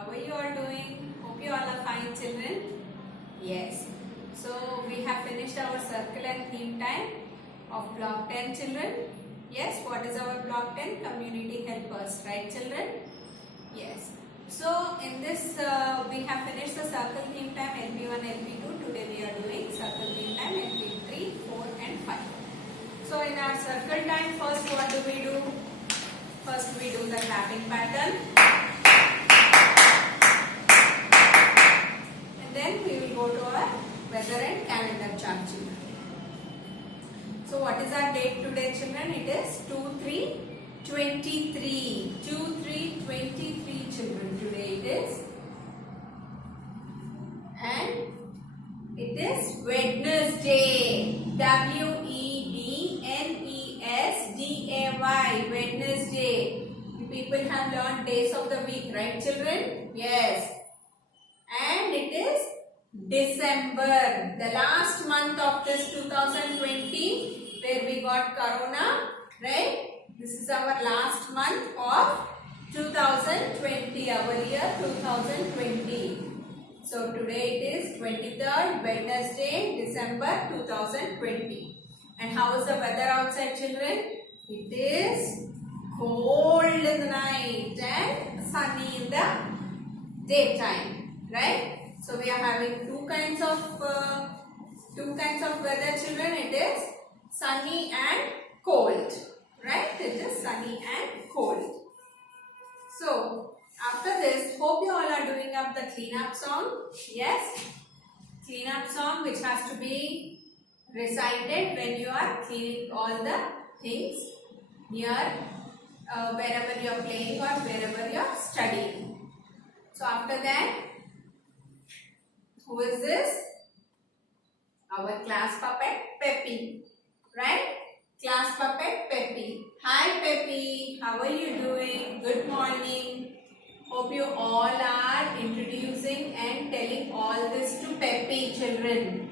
How are you all doing? Hope you all are fine, children. Yes. So we have finished our circle and theme time of block 10, children. Yes. What is our block 10? Community helpers, right, children? Yes. So in this we have finished the circle theme time LP1, LP2. Today we are doing circle theme time LP3, 4 and 5. So in our circle time, first what do we do? First we do the clapping pattern. And then we will go to our weather and calendar chart, children. So what is our date today, children? It is 2/3/23. 2/3/23, children. Today it is. And it is Wednesday. WEDNESDAY. Wednesday. You people have learned days of the week, right, children? Yes. And it is December, the last month of this 2020, where we got corona, right? This is our last month of 2020, our year 2020. So today it is 23rd, Wednesday, December 2020. And how is the weather outside, children? It is cold in the night and sunny in the daytime, right? So we are having two kinds of weather, children. It is sunny and cold, right? It is sunny and cold. So after this, hope you all are doing up the cleanup song. Yes, cleanup song which has to be recited when you are cleaning all the things near wherever you are playing or wherever you are studying. So after that, who is this? Our class puppet Peppy, right? Class puppet Peppy. Hi Peppy, how are you doing? Good morning. Hope you all are introducing and telling all this to Peppy, children.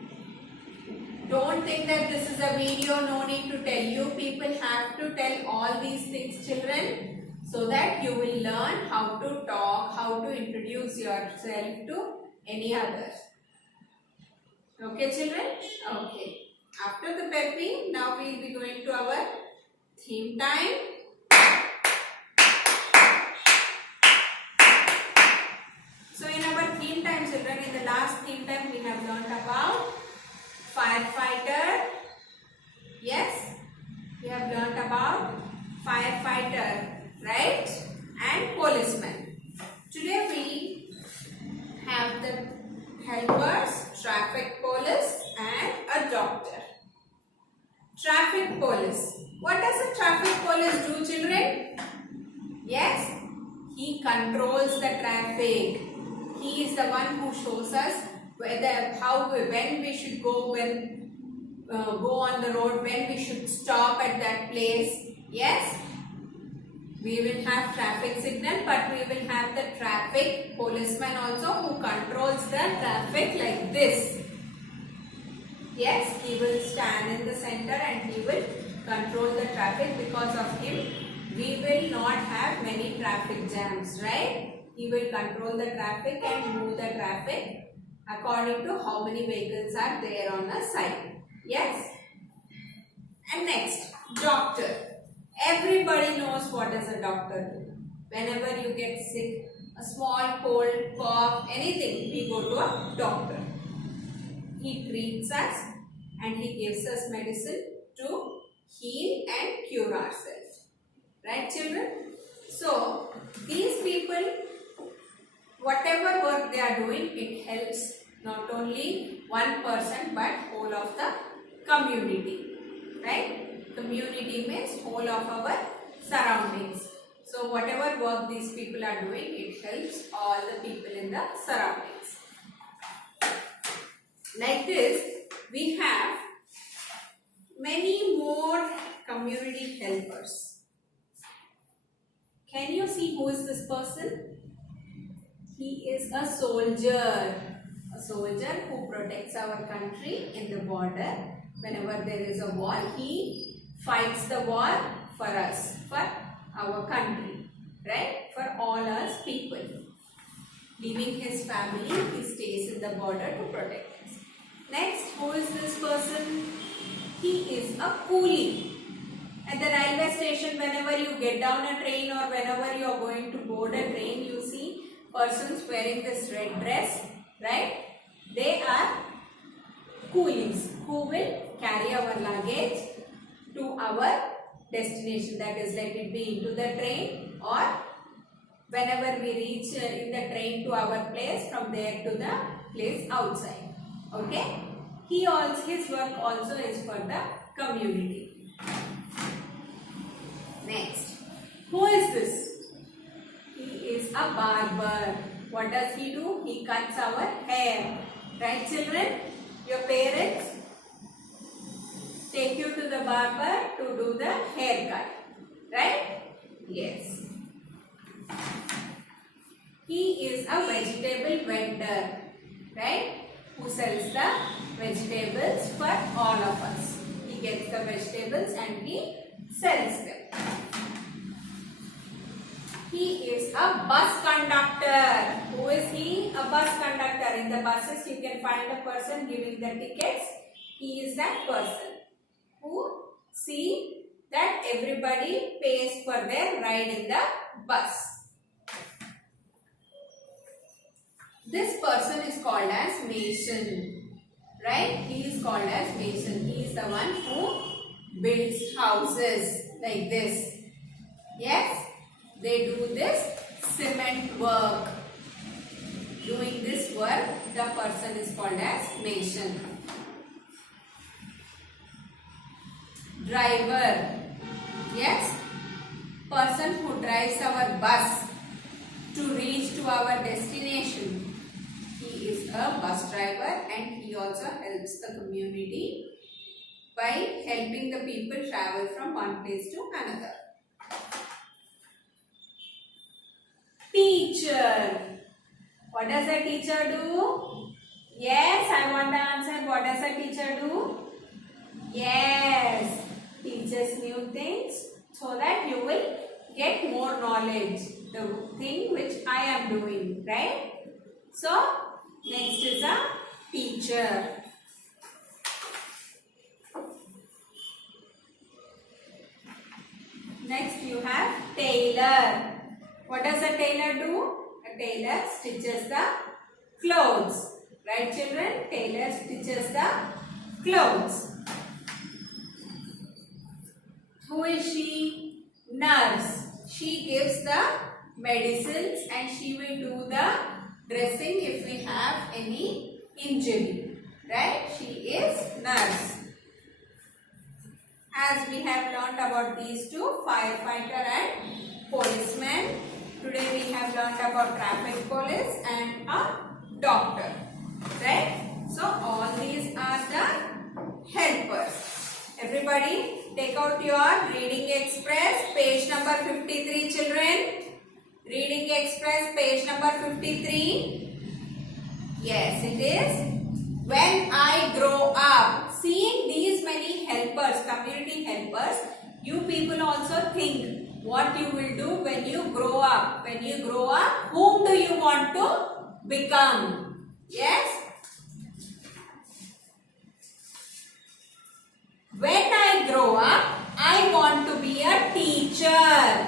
Don't think that this is a video, no need to tell. You people have to tell all these things, children, so that you will learn how to talk, how to introduce yourself to any others. Okay, children? Okay. After the Peppy, now we will be going to our theme time. So in our theme time, children, in the last theme time we have learned about firefighter. Yes, we have learned about firefighter, right? And policeman. Today we have the helpers, traffic police and a doctor. Traffic police. What does a traffic police do, children? Yes, he controls the traffic. He is the one who shows us when we should go on the road, when we should stop at that place. Yes, we will have traffic signal, but we will have the traffic policeman also, who controls the traffic like this. Yes, he will stand in the center and he will control the traffic. Because of him, we will not have many traffic jams, right? He will control the traffic and move the traffic according to how many vehicles are there on the side. Yes. And next, doctor. Everybody knows what does a doctor do. Whenever you get sick, a small cold, cough, anything, we go to a doctor. He treats us and he gives us medicine to heal and cure ourselves. Right, children? So, these people, whatever work they are doing, it helps not only one person but whole of the community. Right? Community means whole of our surroundings. So whatever work these people are doing, it helps all the people in the surroundings. Like this, we have many more community helpers. Can you see who is this person? He is a soldier. A soldier who protects our country in the border. Whenever there is a war, he fights the war for us, for our country, right? For all us people. Leaving his family, he stays in the border to protect us. Next, who is this person? He is a coolie. At the railway station, whenever you get down a train or whenever you are going to board a train, you see persons wearing this red dress, right? They are coolies who will carry our luggage to our destination, that is, let it be into the train or whenever we reach in the train to our place, from there to the place outside. Okay? His work also is for the community. Next, who is this? He is a barber. What does he do? He cuts our hair. Right, children? Your parents take you to the barber to do the haircut. Right? Yes. He is a vegetable vendor. Right? Who sells the vegetables for all of us. He gets the vegetables and he sells them. He is a bus conductor. Who is he? A bus conductor. In the buses you can find a person giving the tickets. He is that person who see that everybody pays for their ride in the bus. This person is called as mason. Right? He is called as mason. He is the one who builds houses like this. Yes? They do this cement work. Doing this work, the person is called as mason. Driver. Yes? Person who drives our bus to reach to our destination. He is a bus driver and he also helps the community by helping the people travel from one place to another. Teacher. What does a teacher do? Yes, I want to answer. What does a teacher do? Yes, teaches new things so that you will get more knowledge. The thing which I am doing, right? So, next is a teacher. Next you have tailor. What does a tailor do? A tailor stitches the clothes. Right, children? Tailor stitches the clothes. Who is she? Nurse. She gives the medicines and she will do the dressing if we have any injury. Right? She is nurse. As we have learnt about these two, firefighter and policeman. Today we have learnt about traffic police and a doctor. Right? So all these are the helpers. Everybody take out your Reading Express, page number 53, children. Reading Express, page number 53. Yes, it is. When I grow up. Seeing these many helpers, community helpers, you people also think what you will do when you grow up. When you grow up, whom do you want to become? Yes? When I grow up, I want to be a teacher.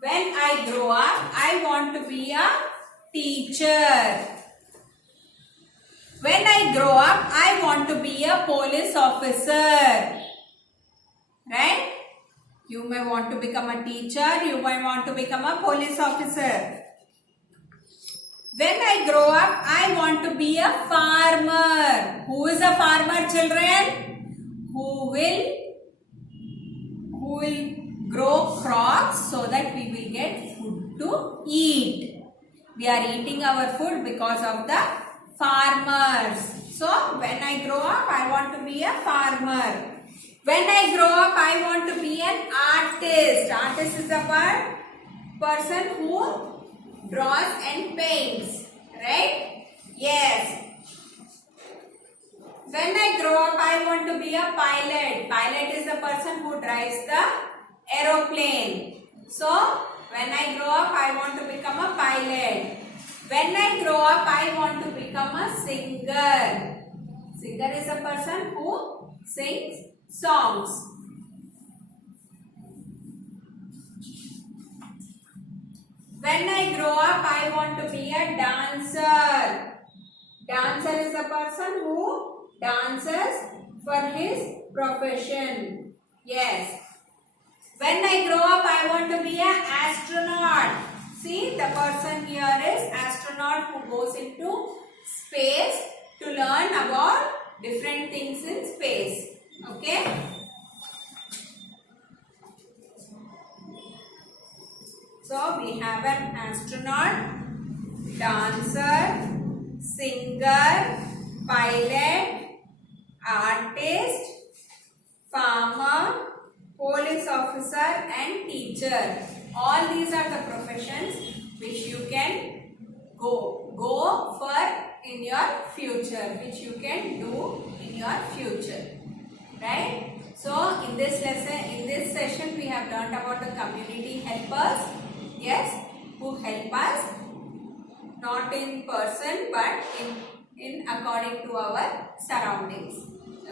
When I grow up, I want to be a teacher. When I grow up, I want to be a police officer. Right? You may want to become a teacher, you may want to become a police officer. When I grow up, I want to be a farmer. Who is a farmer, children? Who will grow crops so that we will get food to eat. We are eating our food because of the farmers. So, when I grow up, I want to be a farmer. When I grow up, I want to be an artist. Artist is a person who draws and paints. Right? Yes. When I grow up, I want to be a pilot. Pilot is the person who drives the aeroplane. So, when I grow up, I want to become a pilot. When I grow up, I want to become a singer. Singer is a person who sings songs. When I grow up, I want to be a dancer. Dancer is a person who dances for his profession. Yes. When I grow up, I want to be an astronaut. See, the person here is astronaut who goes into space to learn about different things in space. Okay. So, we have an astronaut, dancer, singer, pilot, artist, farmer, police officer and teacher. All these are the professions which you can go for in your future, which you can do in your future, right? So in this lesson, in this session, we have learnt about the community helpers, yes, who help us not in person but in according to our surroundings.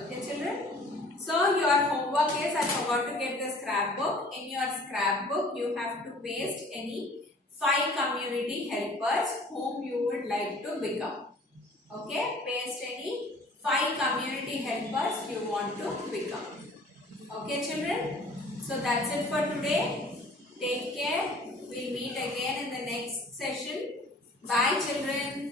Okay, children? So your homework is, I forgot to get the scrapbook. In your scrapbook, you have to paste any 5 community helpers whom you would like to become. Okay, paste any 5 community helpers you want to become. Okay, children? So that's it for today. Take care. We'll meet again in the next session. Bye, children.